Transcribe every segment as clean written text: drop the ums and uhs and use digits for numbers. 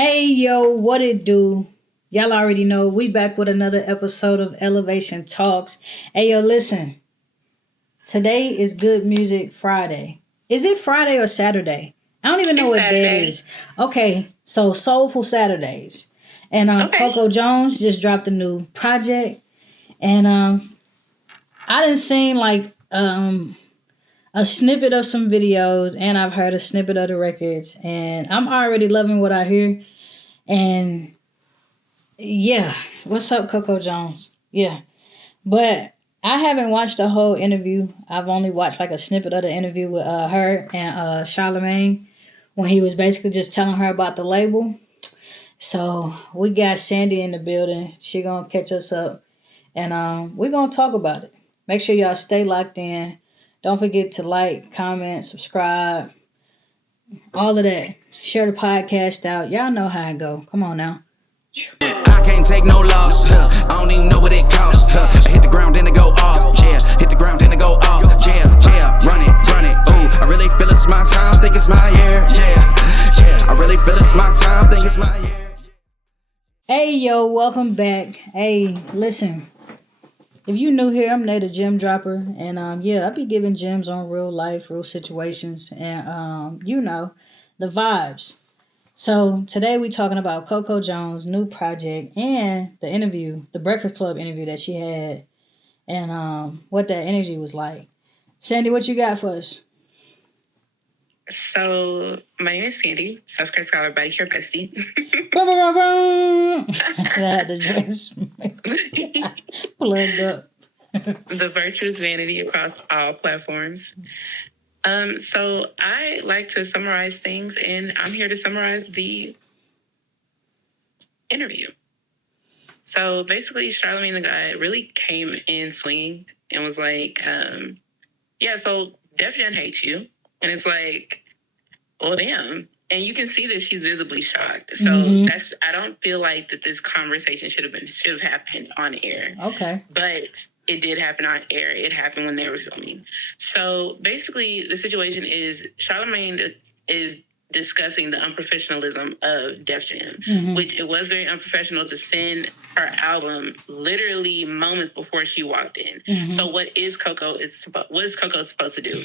Hey yo, what it do? Y'all already know we back with another episode of Elevation Talks. Hey yo, listen. Today is Good Music Friday. Is it Friday or Saturday? I don't even know It's what day it Saturday. is. Okay, so Soulful Saturdays. And Okay. Coco Jones just dropped a new project. And I done seen a snippet of some videos and I've heard a snippet of the records. And I'm already loving what I hear. And yeah. What's up, Coco Jones? Yeah. But I haven't watched the whole interview. I've only watched like a snippet of the interview with her and Charlamagne when he was basically just telling her about the label. So we got Sandé in the building. She gonna catch us up and we're gonna talk about it. Make sure y'all stay locked in. Don't forget to like, comment, subscribe, all of that. Share the podcast out. Y'all know how it go. Come on now. I can't take no loss. I don't even know what it costs. I hit the ground, then it go off. Yeah, hit the ground, then it go off. Yeah, yeah, run it. Ooh, I really feel it's my time. Think it's my year. Yeah, I really feel it's my time. Think it's my year. Hey yo, welcome back. Hey, listen. If you new here, I'm Naye the Gem Dropper, and I be giving gems on real life, real situations, and the vibes. So today we talking about Coco Jones' new project and the interview, the Breakfast Club interview that she had, and what that energy was like. Sandy, what you got for us? So my name is Sandé, self-care scholar, body care bestie. Should I have the dress plugged up? The Virtuous Vanity across all platforms. So I like to summarize things, and I'm here to summarize the interview. So basically, Charlamagne the God really came in swinging and was like, so Def Jam hates you. And it's like, well, damn. And you can see that she's visibly shocked. So I don't feel like that this conversation should have happened on air. Okay. But it did happen on air. It happened when they were filming. So basically the situation is Charlamagne is discussing the unprofessionalism of Def Jam, which it was very unprofessional to send her album literally moments before she walked in. So what is Coco supposed to do?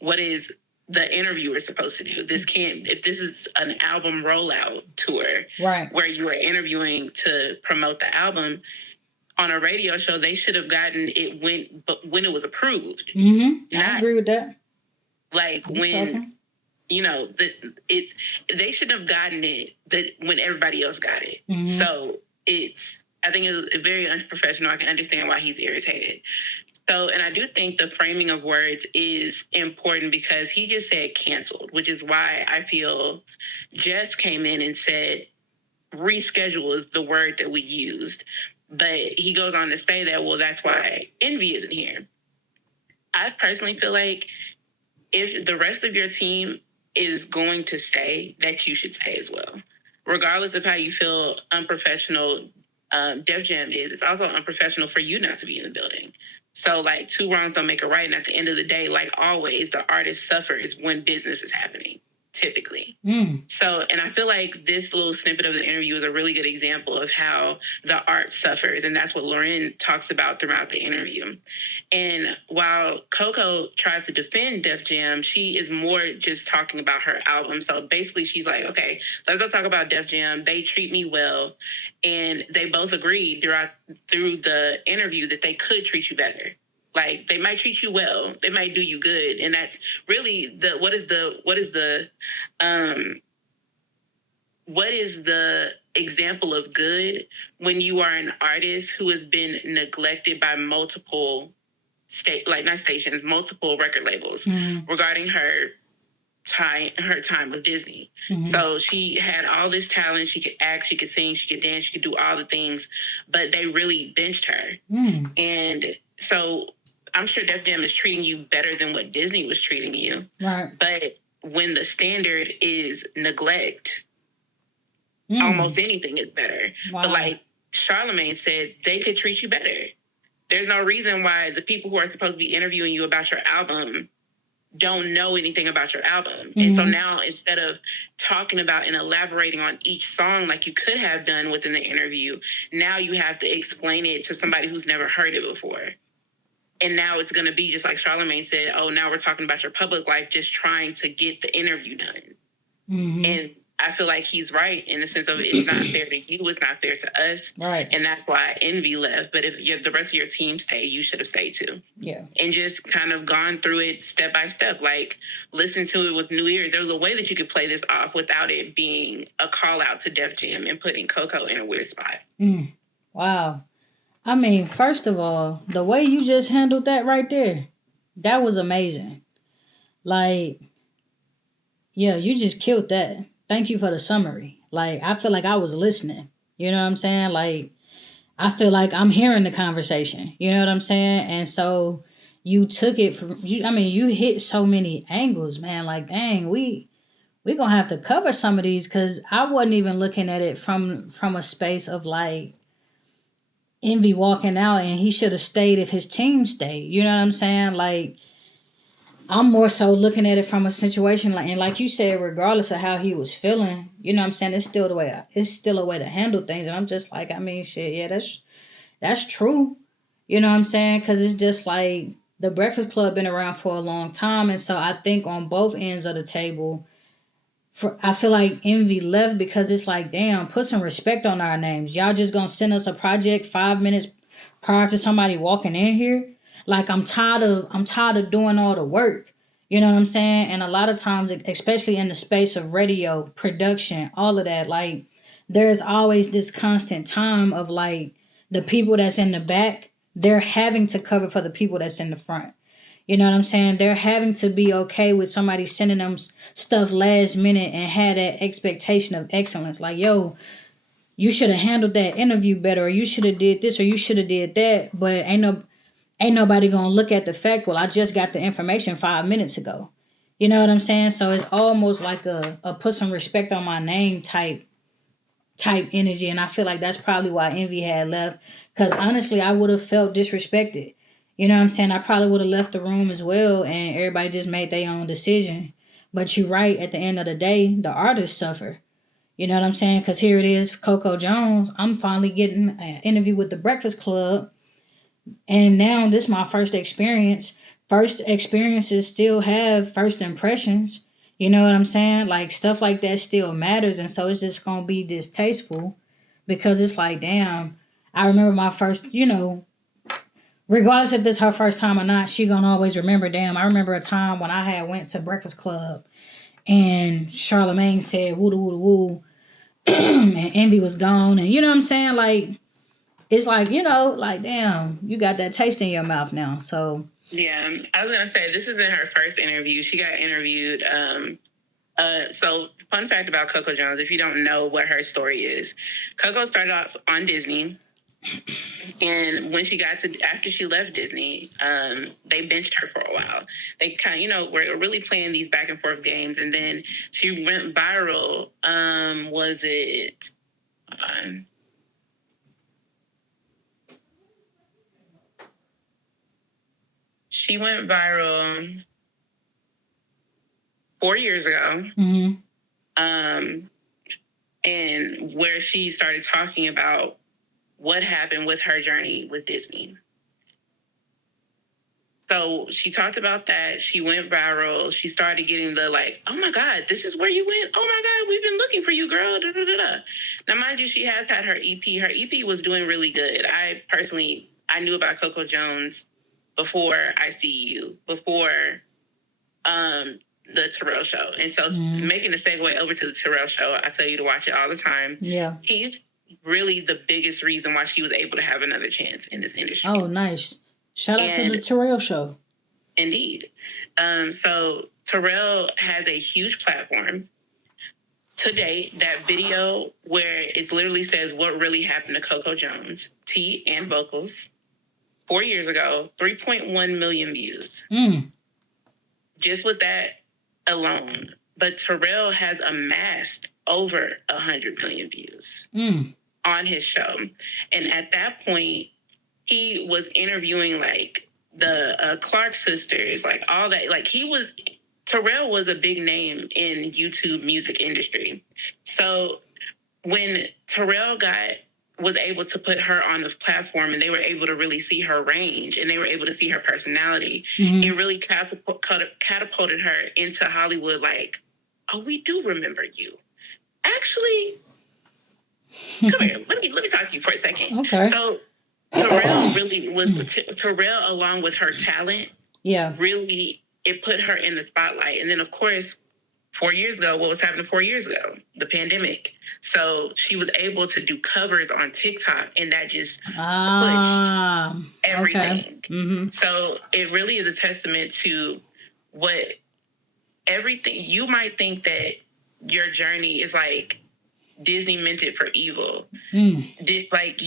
What is the interviewer supposed to do? If this is an album rollout tour, right, where you are interviewing to promote the album on a radio show, they should have gotten it when it was approved. I agree with that. Like when they should have gotten it when everybody else got it. So I think it's very unprofessional. I can understand why he's irritated. So, and I do think the framing of words is important because he just said canceled, which is why I feel Jess came in and said reschedule is the word that we used. But he goes on to say that, well, that's why Envy isn't here. I personally feel like if the rest of your team is going to stay, that you should stay as well. Regardless of how you feel unprofessional Def Jam is, it's also unprofessional for you not to be in the building. So, like, two wrongs don't make a right. And at the end of the day, like always, the artist suffers when business is happening, typically. So, and I feel like this little snippet of the interview is a really good example of how the art suffers. And that's what Lauren talks about throughout the interview. And while Coco tries to defend Def Jam, she is more just talking about her album. So basically she's like, okay, let's not talk about Def Jam. They treat me well. And they both agreed through the interview that they could treat you better. Like, they might treat you well, they might do you good, and that's really what is the example of good when you are an artist who has been neglected by multiple multiple record labels regarding her time with Disney. So she had all this talent. She could act, she could sing, she could dance, she could do all the things, but they really benched her. And so I'm sure Def Jam is treating you better than what Disney was treating you. Right. But when the standard is neglect, almost anything is better. Wow. But like Charlamagne said, they could treat you better. There's no reason why the people who are supposed to be interviewing you about your album don't know anything about your album. And so now instead of talking about and elaborating on each song like you could have done within the interview, now you have to explain it to somebody who's never heard it before. And now it's going to be just like Charlamagne said, oh, now we're talking about your public life, just trying to get the interview done. And I feel like he's right in the sense of it's not fair to you, it's not fair to us. Right. And that's why Envy left. But if the rest of your team stayed, you should have stayed too. Yeah. And just kind of gone through it step by step, like listen to it with new ears. There was a way that you could play this off without it being a call out to Def Jam and putting Coco in a weird spot. Wow. I mean, first of all, the way you just handled that right there, that was amazing. Like, yeah, you just killed that. Thank you for the summary. Like, I feel like I was listening. You know what I'm saying? Like, I feel like I'm hearing the conversation. You know what I'm saying? And so you took it from you. I mean, you hit so many angles, man. Like, dang, we gonna have to cover some of these because I wasn't even looking at it from a space of like Envy walking out and he should have stayed if his team stayed. You know what I'm saying? Like, I'm more so looking at it from a situation like, and like you said, regardless of how he was feeling, you know what I'm saying? It's still a way to handle things. And I'm just like, I mean, shit, yeah, that's true. You know what I'm saying? Because it's just like the Breakfast Club been around for a long time. And so I think on both ends of the table, I feel like Envy left because it's like, damn, put some respect on our names. Y'all just gonna send us a project 5 minutes prior to somebody walking in here? Like, I'm tired of doing all the work. You know what I'm saying? And a lot of times, especially in the space of radio, production, all of that, like, there's always this constant time of, like, the people that's in the back, they're having to cover for the people that's in the front. You know what I'm saying? They're having to be okay with somebody sending them stuff last minute and had that expectation of excellence. Like, yo, you should have handled that interview better, or you should have did this, or you should have did that. But ain't nobody gonna look at the fact, well, I just got the information 5 minutes ago. You know what I'm saying? So it's almost like a put some respect on my name type energy. And I feel like that's probably why Envy had left. Because honestly, I would have felt disrespected. You know what I'm saying? I probably would have left the room as well and everybody just made their own decision. But you're right, at the end of the day, the artists suffer. You know what I'm saying? Because here it is, Coco Jones. I'm finally getting an interview with the Breakfast Club. And now this is my first experience. First experiences still have first impressions. You know what I'm saying? Like, stuff like that still matters. And so it's just going to be distasteful because it's like, damn, I remember my first, regardless if this is her first time or not, she going to always remember, damn, I remember a time when I had went to Breakfast Club and Charlamagne said, woo, woo, woo, and Envy was gone. And you know what I'm saying? Like, it's like, like, damn, you got that taste in your mouth now. So, yeah, I was going to say, this isn't her first interview. She got interviewed. So, fun fact about Coco Jones, if you don't know what her story is, Coco started off on Disney. And when after she left Disney, they benched her for a while. They kind of, were really playing these back and forth games. And then she went viral. She went viral 4 years ago. And where she started talking about what happened with her journey with Disney. So she talked about that. She went viral. She started getting the like, oh my God, this is where you went. Oh my God, we've been looking for you, girl. Da, da, da, da. Now, mind you, she has had her EP. Her EP was doing really good. I knew about Coco Jones before I See You, before the Terrell Show. And so making the segue over to the Terrell Show, I tell you to watch it all the time. Yeah. He's really the biggest reason why she was able to have another chance in this industry. Oh, nice. Shout out to the Terrell Show. Indeed. So Terrell has a huge platform. Today, that video where it literally says what really happened to Coco Jones, T and vocals, 4 years ago, 3.1 million views. Just with that alone. But Terrell has amassed over 100 million views on his show. And at that point, he was interviewing like the Clark sisters, like all that. Like Terrell was a big name in YouTube music industry. So when Terrell was able to put her on this platform and they were able to really see her range and they were able to see her personality, it really catapulted her into Hollywood. Like, oh, we do remember you. Actually, come here. Let me talk to you for a second. Okay. So Terrell really was Terrell, along with her talent. Yeah. Really, it put her in the spotlight. And then, of course, 4 years ago, what was happening 4 years ago? The pandemic. So she was able to do covers on TikTok, and that just pushed everything. Okay. Mm-hmm. So it really is a testament to what everything. You might think that your journey is like Disney meant it for evil. Like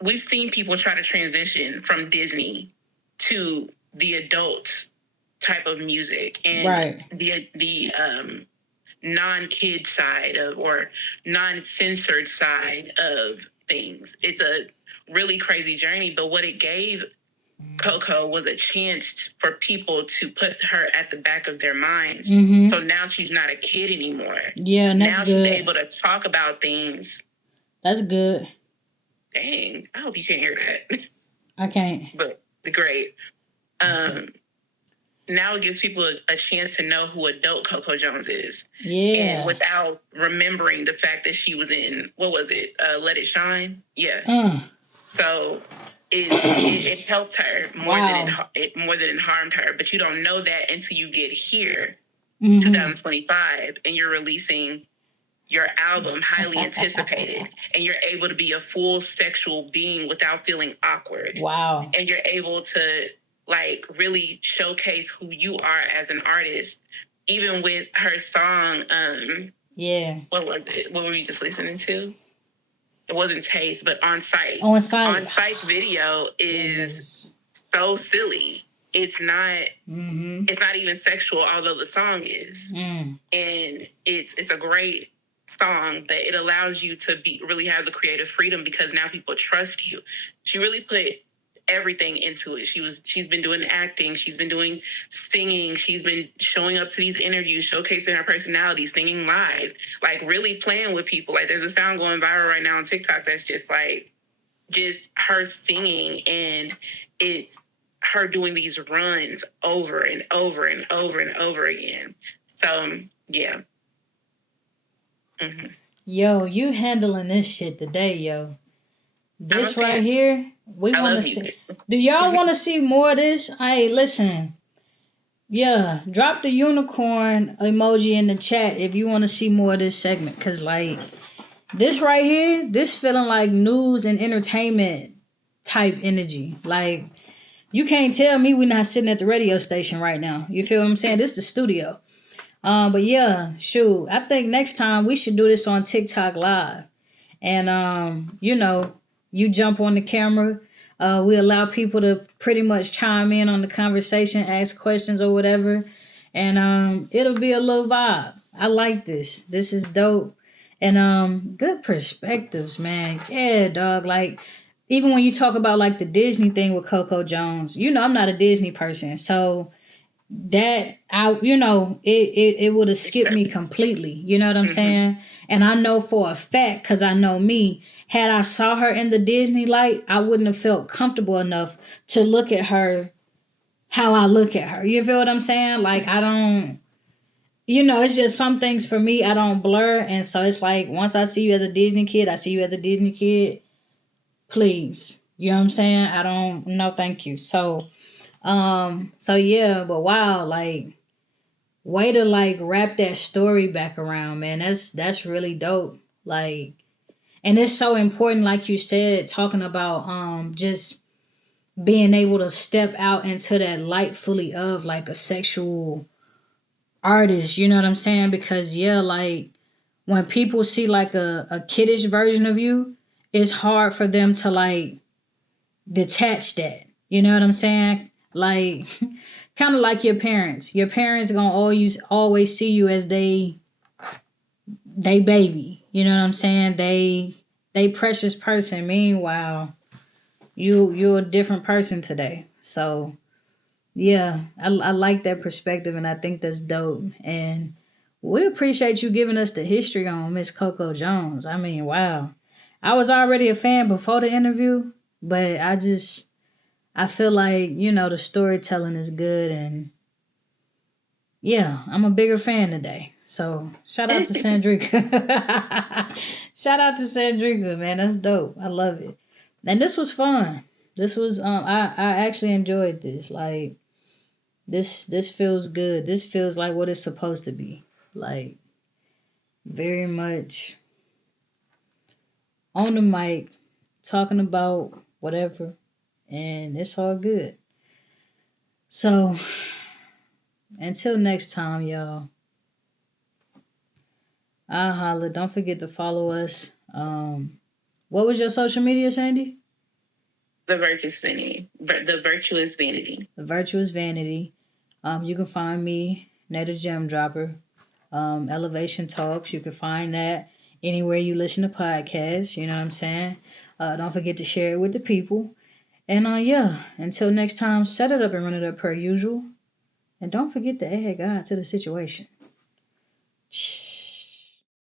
we've seen people try to transition from Disney to the adult type of music and the non-kid side or non-censored side of things. It's a really crazy journey, but what it gave Coco was a chance for people to put her at the back of their minds. Mm-hmm. So now she's not a kid anymore. Yeah, and that's good. She's able to talk about things. That's good. Dang, I hope you can't hear that. I can't. But great. Now it gives people a chance to know who adult Coco Jones is. Yeah. And without remembering the fact that she was in, what was it? Let It Shine? Yeah. So it helped her more than it harmed her. But you don't know that until you get here, 2025, and you're releasing your album, highly anticipated, and you're able to be a full sexual being without feeling awkward. Wow. And you're able to like really showcase who you are as an artist, even with her song. What was it? What were you just listening to? It wasn't Taste, but On Sight. On Sight's video is so silly. It's not. It's not even sexual, although the song is. And it's a great song, but it allows you to really have the creative freedom because now people trust you. She really put everything into it. She's been doing acting, she's been doing singing, she's been showing up to these interviews, showcasing her personality, singing live, like really playing with people. Like there's a sound going viral right now on TikTok that's just her singing, and it's her doing these runs over and over and over and over again. So yeah. Yo, you handling this shit today, yo. This right here, we want to see. Do y'all want to see more of this? Hey, listen. Yeah, drop the unicorn emoji in the chat if you want to see more of this segment. Because, like, this right here, this feeling like news and entertainment type energy. Like, you can't tell me we're not sitting at the radio station right now. You feel what I'm saying? This is the studio. But yeah, shoot, I think next time we should do this on TikTok Live. And, you jump on the camera. We allow people to pretty much chime in on the conversation, ask questions or whatever. And it'll be a little vibe. I like this. This is dope. And good perspectives, man. Yeah, dog. Like, even when you talk about like the Disney thing with Coco Jones, I'm not a Disney person. So that it would have skipped me completely. You know what I'm saying? And I know for a fact, because I know me, had I saw her in the Disney light, I wouldn't have felt comfortable enough to look at her how I look at her. You feel what I'm saying? Like, I don't, it's just some things for me, I don't blur. And so it's like, once I see you as a Disney kid, I see you as a Disney kid. Please. You know what I'm saying? I don't, no, thank you. So yeah, but wow, like, way to like wrap that story back around, man. That's really dope. Like, and it's so important, like you said, talking about just being able to step out into that light fully of like a sexual artist, you know what I'm saying? Because yeah, like when people see like a kiddish version of you, it's hard for them to like detach that. You know what I'm saying? Like, kind of like your parents. Your parents gonna always see you as they baby. You know what I'm saying? They precious person. Meanwhile, you're a different person today. So yeah, I like that perspective, and I think that's dope. And we appreciate you giving us the history on Miss Coco Jones. I mean, wow. I was already a fan before the interview, but I feel like, the storytelling is good, and yeah, I'm a bigger fan today. So shout out to Sandrika. Shout out to Sandrika, man. That's dope. I love it. And this was fun. This was I actually enjoyed this. Like this feels good. This feels like what it's supposed to be. Like very much on the mic, talking about whatever, and it's all good. So until next time, y'all. I'll holla. Don't forget to follow us. What was your social media, Sandy? The Virtuous Vanity. The Virtuous Vanity. The Virtuous Vanity. You can find me, Naye the Gem Dropper. Elevation Talks. You can find that anywhere you listen to podcasts. You know what I'm saying? Don't forget to share it with the people. And yeah, until next time, set it up and run it up per usual. And don't forget to add God to the situation. Shh.